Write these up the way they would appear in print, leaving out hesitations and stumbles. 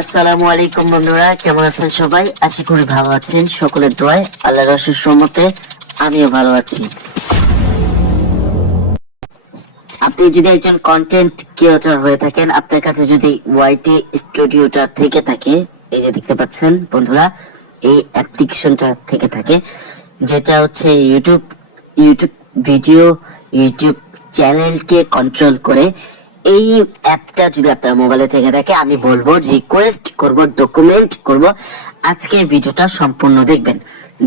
আসসালামু আলাইকুম বন্ধুরা, কেমন আছেন সবাই? আশা করি ভালো আছেন। সকলের দোয়ায় আল্লাহর অশেষ রহমতে আমিও ভালো আছি। আপনি যদি একজন কন্টেন্ট ক্রিয়েটর হয়ে থাকেন, আপনার কাছে যদি ওয়াইটি স্টুডিওটা থেকে থাকে, এই যে দেখতে পাচ্ছেন বন্ধুরা, এই অ্যাপ্লিকেশনটা থেকে থাকে, যেটা হচ্ছে ইউটিউব ভিডিও, ইউটিউব চ্যানেলকে কন্ট্রোল করে। এই অ্যাপটা যদি আপনার মোবাইলে থেকে থাকে, আমি বলবো, রিকোয়েস্ট করব, ডকুমেন্ট করব, আজকের ভিডিওটা সম্পূর্ণ দেখবেন।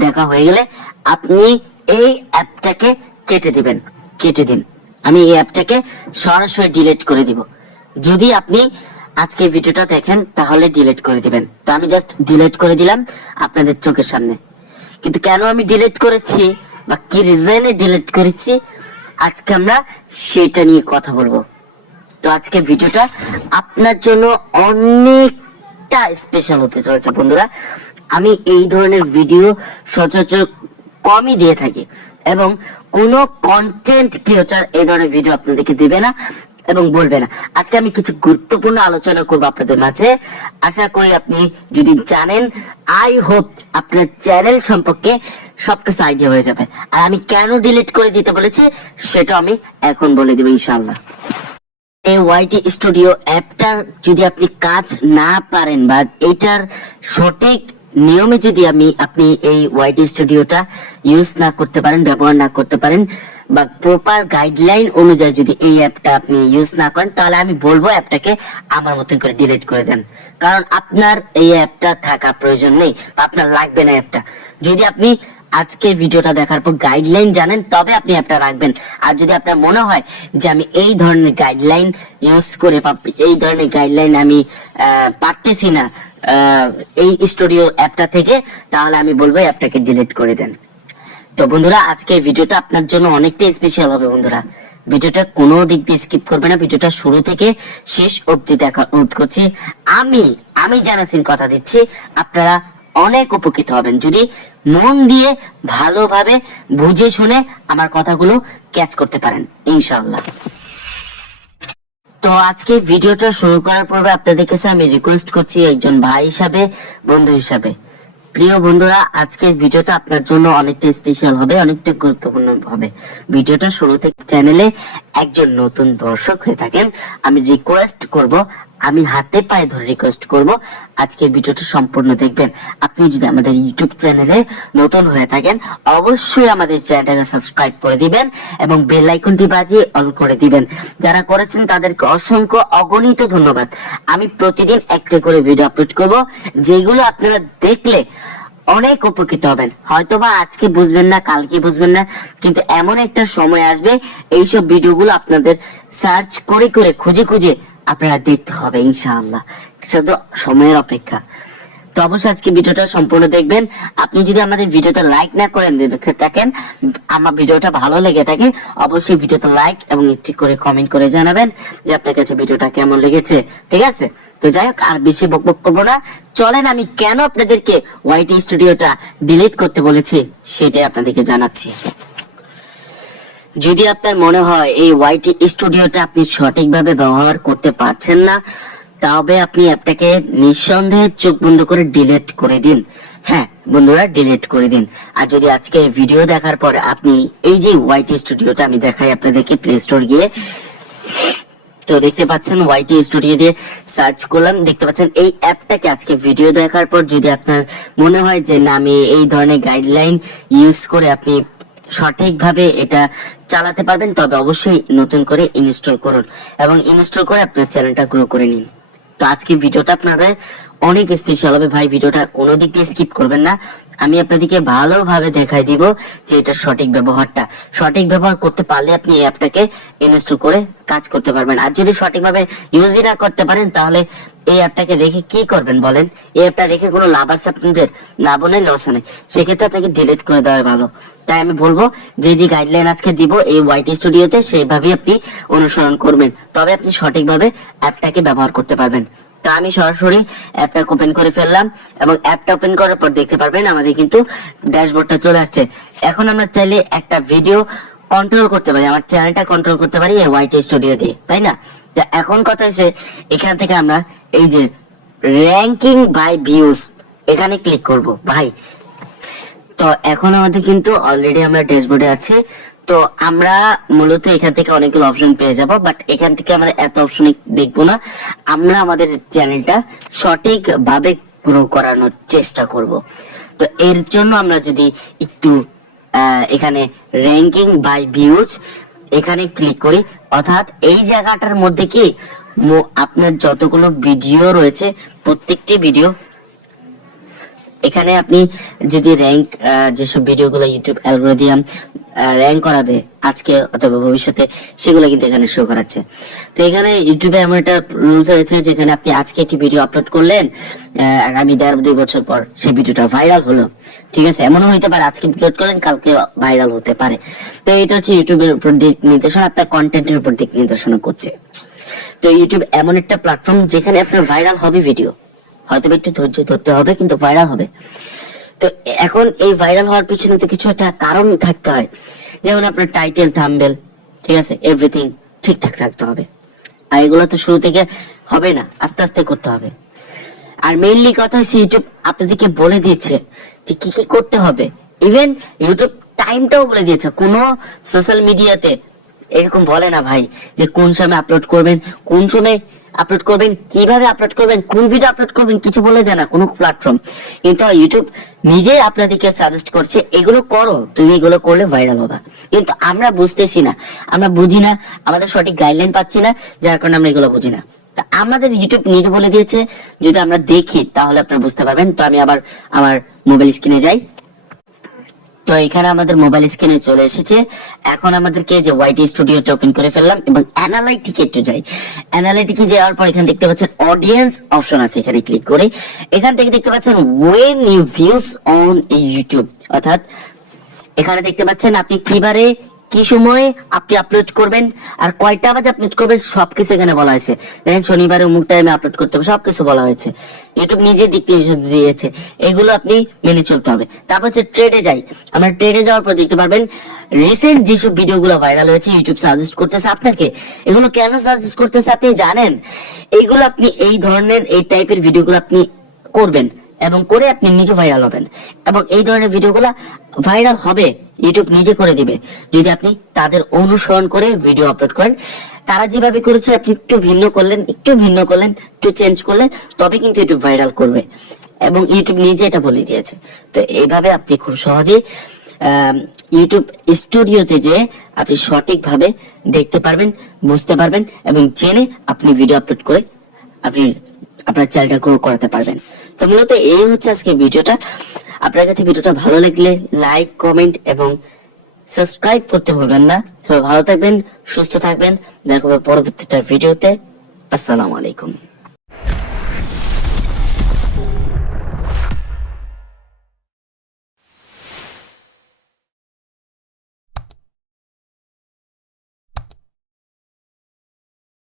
দেখা হয়ে গেলে আপনি এই অ্যাপটাকে কেটে দিন। আমি এই অ্যাপটাকে সরাসরি ডিলিট করে দিব। যদি আপনি আজকে ভিডিওটা দেখেন তাহলে ডিলিট করে দিবেন। তো আমি জাস্ট ডিলিট করে দিলাম আপনাদের চোখের সামনে। কিন্তু কেন আমি ডিলিট করেছি বা কি রিজনে ডিলিট করেছি, আজকে আমরা সেটা নিয়ে কথা বলবো। তো আজকে ভিডিওটা আপনার জন্য অনেকটা স্পেশাল হতে চলেছে বন্ধুরা। আমি এই ধরনের ভিডিও সচরাচর কমই দিয়ে থাকি এবং কোনো কন্টেন্ট ক্রিয়েটর এই ধরনের ভিডিও আপনাদেরকে দেবে না এবং বলবে না। আজকে আমি কিছু গুরুত্বপূর্ণ আলোচনা করবো আপনাদের মাঝে। আশা করি আপনি যদি জানেন, আই হোপ আপনার চ্যানেল সম্পর্কে সবকিছু আইডিয়া হয়ে যাবে। আর আমি কেন ডিলিট করে দিতে বলেছি সেটা আমি এখন বলে দেবো ইনশাআল্লাহ। এই ওয়াইটি স্টুডিও অ্যাপটার যদি আপনি কাজ না পারেন বা এটার সঠিক নিয়মে যদি আপনি এই ওয়াইটি স্টুডিওটা ইউজ না করতে পারেন, ব্যবহার না করতে পারেন, বা প্রপার গাইডলাইন অনুযায়ী যদি এই অ্যাপটা আপনি ইউজ না করেন, তাহলে আমি বলবো অ্যাপটাকে আমার মতন করে ডিলিট করে দেন। কারণ আপনার এই অ্যাপটা থাকার প্রয়োজন নেই বা আপনার লাগবে না অ্যাপটা। যদি আপনি আজকে ভিডিওটা দেখার পর গাইডলাইন জানেন, তবে আপনি অ্যাপটা রাখবেন। আর যদি আপনার মনে হয় যে আমি এই ধরনের গাইডলাইন ইউজ করে বা এই ধরনের গাইডলাইন আমি পারতেছি না এই স্টুডিও অ্যাপটা থেকে, তাহলে আমি বলবো অ্যাপটাকে ডিলিট করে দেন। তো বন্ধুরা, আজকে ভিডিওটা আপনার জন্য অনেকটা স্পেশাল হবে বন্ধুরা। ভিডিওটা কোনো দিক দিয়ে স্কিপ করবে না, ভিডিওটা শুরু থেকে শেষ অবধি দেখার অনুরোধ করছি। আমি জানাসিন কথা দিচ্ছি, আপনারা অনেক উপকৃত হবেন যদি মন দিয়ে ভালোভাবে বুঝে শুনে আমার কথাগুলো ক্যাচ করতে পারেন ইনশাআল্লাহ। তো আজকে ভিডিওটা শুরু করার পূর্বে আপনাদের কাছে আমি রিকোয়েস্ট করছি, একজন ভাই হিসাবে, বন্ধু হিসাবে, প্রিয় বন্ধুরা, আজকের ভিডিওটা আপনার জন্য অনেকটা স্পেশাল হবে, অনেকটা গুরুত্বপূর্ণ হবে। ভিডিওটা শুরু থেকে চ্যানেলে একজন নতুন দর্শক হয়ে থাকেন, আমি রিকোয়েস্ট করব, আমি হাতে পায়ে ধরে রিকোয়েস্ট করব, আজকের ভিডিওটা সম্পূর্ণ দেখবেন। আপনি যদি আমাদের ইউটিউব চ্যানেলে নতুন হয়ে থাকেন, অবশ্যই আমাদের চ্যানেলটাকে সাবস্ক্রাইব করে দিবেন এবং বেল আইকনটি বাজিয়ে অল করে দিবেন। যারা করেছেন তাদেরকে অসংখ্য অগণিত ধন্যবাদ। আমি প্রতিদিন একটা করে ভিডিও আপলোড করব, যেগুলো আপনারা দেখলে অনেক উপকৃত হবেন। হয়তোবা আজকে বুঝবেন না, কালকে বুঝবেন না, কিন্তু এমন একটা সময় আসবে এইসব ভিডিওগুলো আপনাদের সার্চ করে করে খুঁজে আপনারা দেখতে হবে ইনশাআল্লাহ। শুধু সময়ের অপেক্ষা। তো অবশ্যই আজকে ভিডিওটা সম্পূর্ণ দেখবেন। আপনি যদি আমাদের ভিডিওটা লাইক না করেন থাকেন, আমার ভিডিওটা ভালো লেগে থাকে, অবশ্যই ভিডিওটা লাইক এবং একটি করে কমেন্ট করে জানাবেন যে আপনার কাছে ভিডিওটা কেমন লেগেছে। ঠিক আছে? তো যাই হোক, আর বেশি বকবক করবো না, চলেন আমি কেন আপনাদেরকে ওয়াইটি স্টুডিওটা ডিলিট করতে বলেছি সেটাই আপনাদেরকে জানাচ্ছি। যদি আপনার মনে হয় এই ওয়াইটি স্টুডিওটা আপনি সঠিকভাবে ব্যবহার করতে পারছেন না, তবে আপনি অ্যাপটাকে নিঃসন্দেহে চোখ বন্ধ করে ডিলিট করে দিন। হ্যাঁ বন্ধুরা, ডিলিট করে দিন। আর যদি আজকে ভিডিও দেখার পর আপনি এই যে ওয়াইটি স্টুডিওটা আমি দেখাই আপনাদেরকে, প্লে স্টোর গিয়ে, তো দেখতে পাচ্ছেন ওয়াইটি স্টুডিও দিয়ে সার্চ করলাম, দেখতে পাচ্ছেন এই অ্যাপটাকে আজকে ভিডিও দেখার পর যদি আপনার মনে হয় যে না, আমি এই ধরনের গাইডলাইন ইউজ করে আপনি সঠিকভাবে এটা চালাতে পারবেন, তবে অবশ্যই নতুন করে ইনস্টল করুন এবং ইনস্টল করে আপনার চ্যানেলটা গ্রো করে নিন। তো আজকে ভিডিওটা আপনাদের অনেক স্পেশাল হবে ভাই, ভিডিওটা কোনো দিক দিয়ে স্কিপ করবেন না। আমি আপনাদেরকে ভালোভাবে দেখাই দিব যে এটা সঠিক ব্যবহার করতে পারলে আপনি এই অ্যাপটাকে ইনস্টল করে কাজ করতে পারবেন। আর যদি সঠিকভাবে ইউজই না করতে পারেন, তাহলে এই অ্যাপটাকে রেখে কি করবেন বলেন? এই অ্যাপটা রেখে কোনো লাভ আছে আপনাদের? না বলে লস নেই, সেক্ষেত্রে আপনাকে ডিলিট করে দেওয়া ভালো। তাই আমি বলবো যে গাইডলাইন আজকে দিব এই ওয়াইটি স্টুডিওতে, সেইভাবেই আপনি অনুসরণ করবেন, তবে আপনি সঠিকভাবে অ্যাপটাকে ব্যবহার করতে পারবেন। তা আমি সরাসরি অ্যাপটা ওপেন করে ফেললাম এবং অ্যাপটা ওপেন করার পর দেখতে পারবেন আমাদের কিন্তু ড্যাশবোর্ডটা চলে আসছে। এখন আমরা চাইলে একটা ভিডিও কন্ট্রোল করতে পারি, আমার চ্যানেলটা কন্ট্রোল করতে পারি এই ওয়াইটি স্টুডিও দিয়ে, তাই না? এখন কথা হচ্ছে, এখান থেকে আমরা এই যে র্যাঙ্কিং বাই ভিউজ, এখানে ক্লিক করব ভাই। তো এখন আমাদের কিন্তু অলরেডি আমরা ড্যাশবোর্ডে আছে। তো আমরা মূলত এখান থেকে অনেকগুলো অপশন পেয়ে যাব, বাট এখান থেকে আমরা এত অপশন দেখবো না। আমরা আমাদের চ্যানেলটা সঠিকভাবে গ্রো করানোর চেষ্টা করব। তো এর জন্য আমরা যদি একটু এখানে র্যাঙ্কিং বাই ভিউজ এখানে ক্লিক করি, অর্থাৎ এই জায়গাটার মধ্যে কি আপনার যতগুলো ভিডিও রয়েছে প্রত্যেকটি ভিডিও এখানে আপনি যদি র্যাঙ্ক যেসব ভিডিওগুলো ইউটিউব অ্যালগরিদম র্যাঙ্ক করাবে আজকে অথবা ভবিষ্যতে, সেগুলো কিন্তু এখানে শো করাচ্ছে। তো এখানে ইউটিউবে এমন একটা রুলস হয়েছে যেখানে আপনি আজকে একটি ভিডিও আপলোড করলেন, আগামী 1.5-2 বছর পর সেই ভিডিওটা ভাইরাল হলো, ঠিক আছে? এমনও হইতে পারে আজকে আপলোড করলেন কালকে ভাইরাল হতে পারে। তো এটা হচ্ছে ইউটিউবের উপর দিক নির্দেশনা, আপনার কন্টেন্টের উপর দিক নির্দেশনা করছে। তো ইউটিউব এমন একটা প্ল্যাটফর্ম যেখানে আপনার ভাইরাল হবে ভিডিও, হয়তো একটু ধৈর্য ধরতে হবে কিন্তু ভাইরাল হবে। তো এখন এই ভাইরাল হওয়ার পিছনে তো কিছু একটা কারণ থাকতে হয়, যেমন আপনার টাইটেল, থাম্বনেল, ঠিক আছে, এভরিথিং ঠিকঠাক রাখতে হবে। আর এগুলো তো শুরু থেকে হবে না, আস্তে আস্তে করতে হবে। আর মেইনলি কথা হচ্ছে ইউটিউব আপনাদেরকে বলে দিয়েছে যে কি কি করতে হবে। ইভেন ইউটিউব টাইমটাও বলে দিয়েছে। কোনো সোশ্যাল মিডিয়াতে এরকম বলে না ভাই যে কোন সময় আপলোড করবেন, কোন সময় আপলোড করবেন, কিভাবে আপলোড করবেন, কোন ভিডিও আপলোড করবেন, কিছু বলে দেয় না কোনো প্ল্যাটফর্ম। কিন্তু ইউটিউব নিজে আপনাদেরকে সাজেস্ট করছে এগুলো করো, তুমি এগুলো করলে ভাইরাল হবে। কিন্তু আমরা বুঝতেছি না, আমরা বুঝি না, আমাদের সঠিক গাইডলাইন পাচ্ছি না, যার কারণে আমরা এগুলো বুঝি না। তা আমাদের ইউটিউব নিজে বলে দিয়েছে, যদি আমরা দেখি তাহলে আপনারা বুঝতে পারবেন। তো আমি আবার আমার মোবাইল স্ক্রিনে যাই। তো এখানে আমাদের মোবাইল স্ক্রিনে চলে এসেছে। এখন আমাদেরকে যে ওয়াইটি স্টুডিওটা ওপেন করে ফেললাম এবং অ্যানালাইটিকে একটু যাই। অ্যানালাইটিকে যাওয়ার পর এখানে দেখতে পাচ্ছেন অডিয়েন্স অপশন আছে, এখানে ক্লিক করে এখান থেকে দেখতে পাচ্ছেন when you views on YouTube, অর্থাৎ এখানে দেখতে পাচ্ছেন আপনি কিবারে কি সময়ে আপনি আপলোড করবেন আর কয়টা বাজে আপলোড করবেন সবকিছু এখানে বলা হয়েছে। দেখেন শনিবারে অমুক টাইমে আপলোড করতে হবে, সবকিছু বলা হয়েছে। ইউটিউব নিজে দিক দিয়েছে, এগুলো আপনি মেনে চলতে হবে। তারপর হচ্ছে ট্রেডে যাই। আমরা ট্রেডে যাওয়ার পর দেখতে পারবেন রিসেন্ট যেসব ভিডিওগুলো ভাইরাল হয়েছে ইউটিউব সাজেস্ট করতেছে আপনাকে। এগুলো কেন সাজেস্ট করতেছে আপনি জানেন? এইগুলো আপনি এই ধরনের এই টাইপের ভিডিওগুলো আপনি করবেন এবং করে আপনি নিজে ভাইরাল হবেন, এবং এই ধরনের ভিডিওগুলো ভাইরাল হবে ইউটিউব নিজে করে দিবে যদি আপনি তাদের অনুসরণ করে ভিডিও আপলোড করেন। তারা যেভাবে করেছে আপনি একটু ভিন্ন করলেন, একটু চেঞ্জ করলেন, তবে কিন্তু ইউটিউব ভাইরাল করবে, এবং ইউটিউব নিজে এটা বলে দিয়েছে। তো এইভাবে আপনি খুব সহজেই ইউটিউব স্টুডিওতে যে আপনি সঠিকভাবে দেখতে পারবেন, বুঝতে পারবেন এবং জেনে আপনি ভিডিও আপলোড করে আপনি আপনার চ্যানেলটা গ্রো করাতে পারবেন। তো মূলত এই হচ্ছে আজকে ভিডিওটা। আপনার কাছে ভিডিওটা ভালো লাগলে লাইক, কমেন্ট এবং সাবস্ক্রাইব করতে ভুলবেন না। সবাই ভালো থাকবেন, সুস্থ থাকবেন। দেখা হবে পরবর্তীটা ভিডিওতে। আসসালামু আলাইকুম।